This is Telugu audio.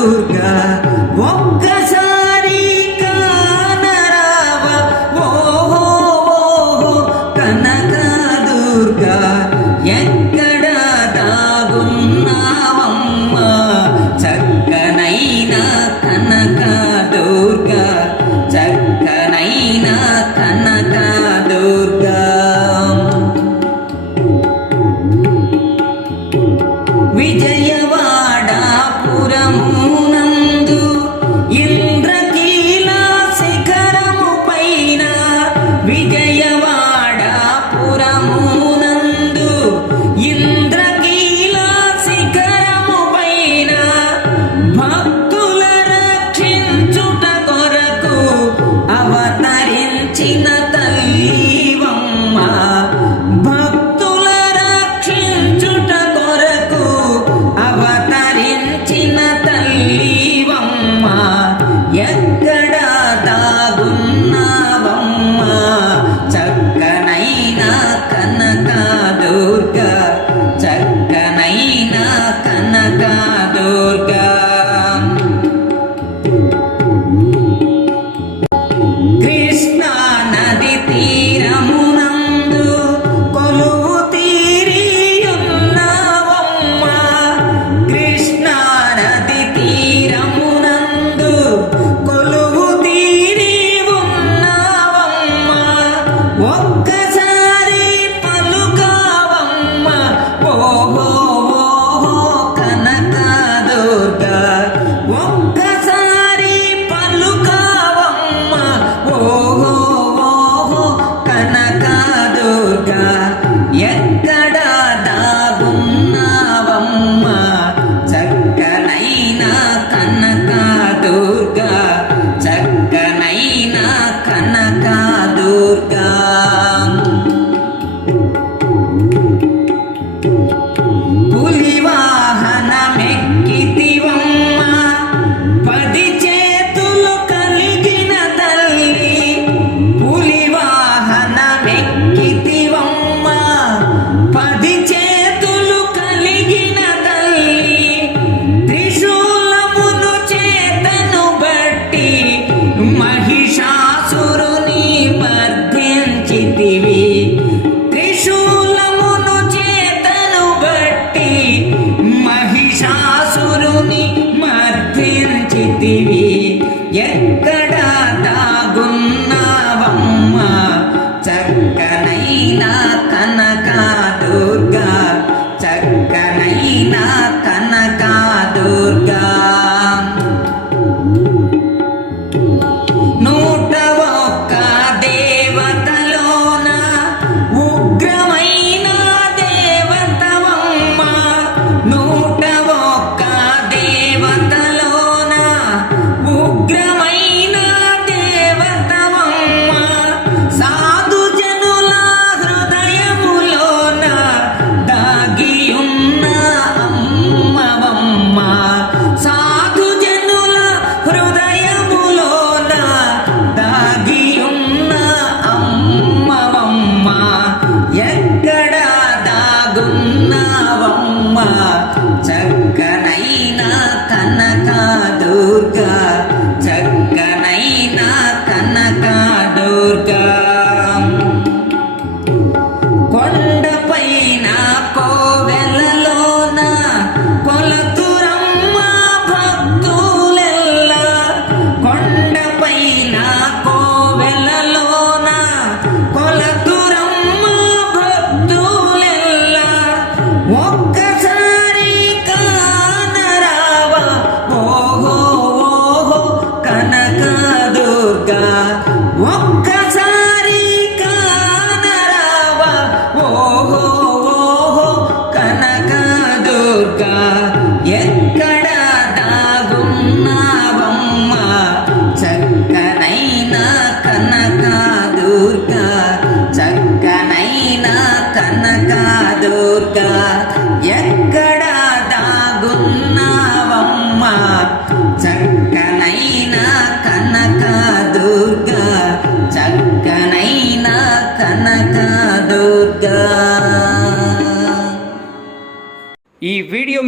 Durga. কাল Cả